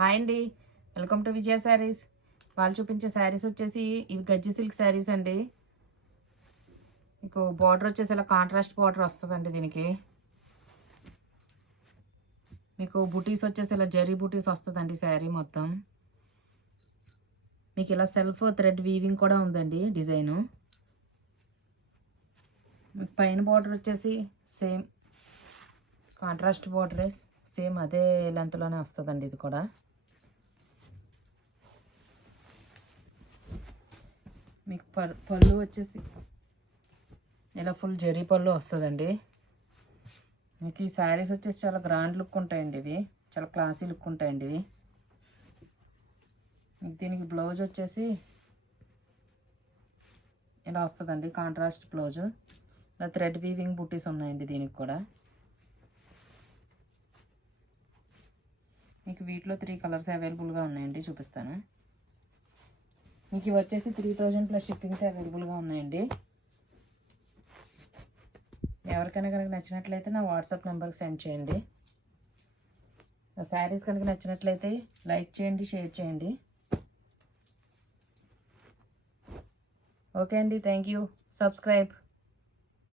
Hi అండి, welcome to విజయ శారీస్. వాళ్ళు చూపించే శారీస్ వచ్చేసి ఇవి గజ్జి సిల్క్ శారీస్ అండి. మీకు బార్డర్ వచ్చేసి ఇలా కాంట్రాస్ట్ బార్డర్ వస్తుందండి. దీనికి మీకు బుటీస్ వచ్చేసి ఇలా జరీ బుటీస్ వస్తుందండి. శారీ మొత్తం మీకు ఇలా సెల్ఫ్ థ్రెడ్ వీవింగ్ కూడా ఉందండి. డిజైను మీకు పైన బార్డర్ వచ్చేసి సేమ్ కాంట్రాస్ట్ బార్డరే, సేమ్ అదే లెంత్లోనే వస్తుందండి. ఇది కూడా మీకు పళ్ళు వచ్చేసి ఇలా ఫుల్ జరీ పళ్ళు వస్తుందండి. మీకు ఈ శారీస్ వచ్చేసి చాలా గ్రాండ్ లుక్ ఉంటాయండి. ఇవి చాలా క్లాసీ లుక్ ఉంటాయండి. ఇవి మీకు దీనికి బ్లౌజ్ వచ్చేసి ఇలా వస్తుందండి. కాంట్రాస్ట్ బ్లౌజు, ఇలా థ్రెడ్ వీవింగ్ బుటీస్ ఉన్నాయండి. దీనికి కూడా మీకు వీటిలో 3 కలర్స్ అవైలబుల్గా ఉన్నాయండి. చూపిస్తాను. మీకు ఇవి వచ్చేసి 3000 ప్లస్ షిప్పింగ్తో అవైలబుల్గా ఉన్నాయండి. ఎవరికైనా కనుక నచ్చినట్లయితే నా వాట్సాప్ నెంబర్కి సెండ్ చేయండి. నా శారీస్ కనుక నచ్చినట్లయితే లైక్ చేయండి, షేర్ చేయండి. ఓకే అండి, థ్యాంక్ యూ. సబ్స్క్రైబ్.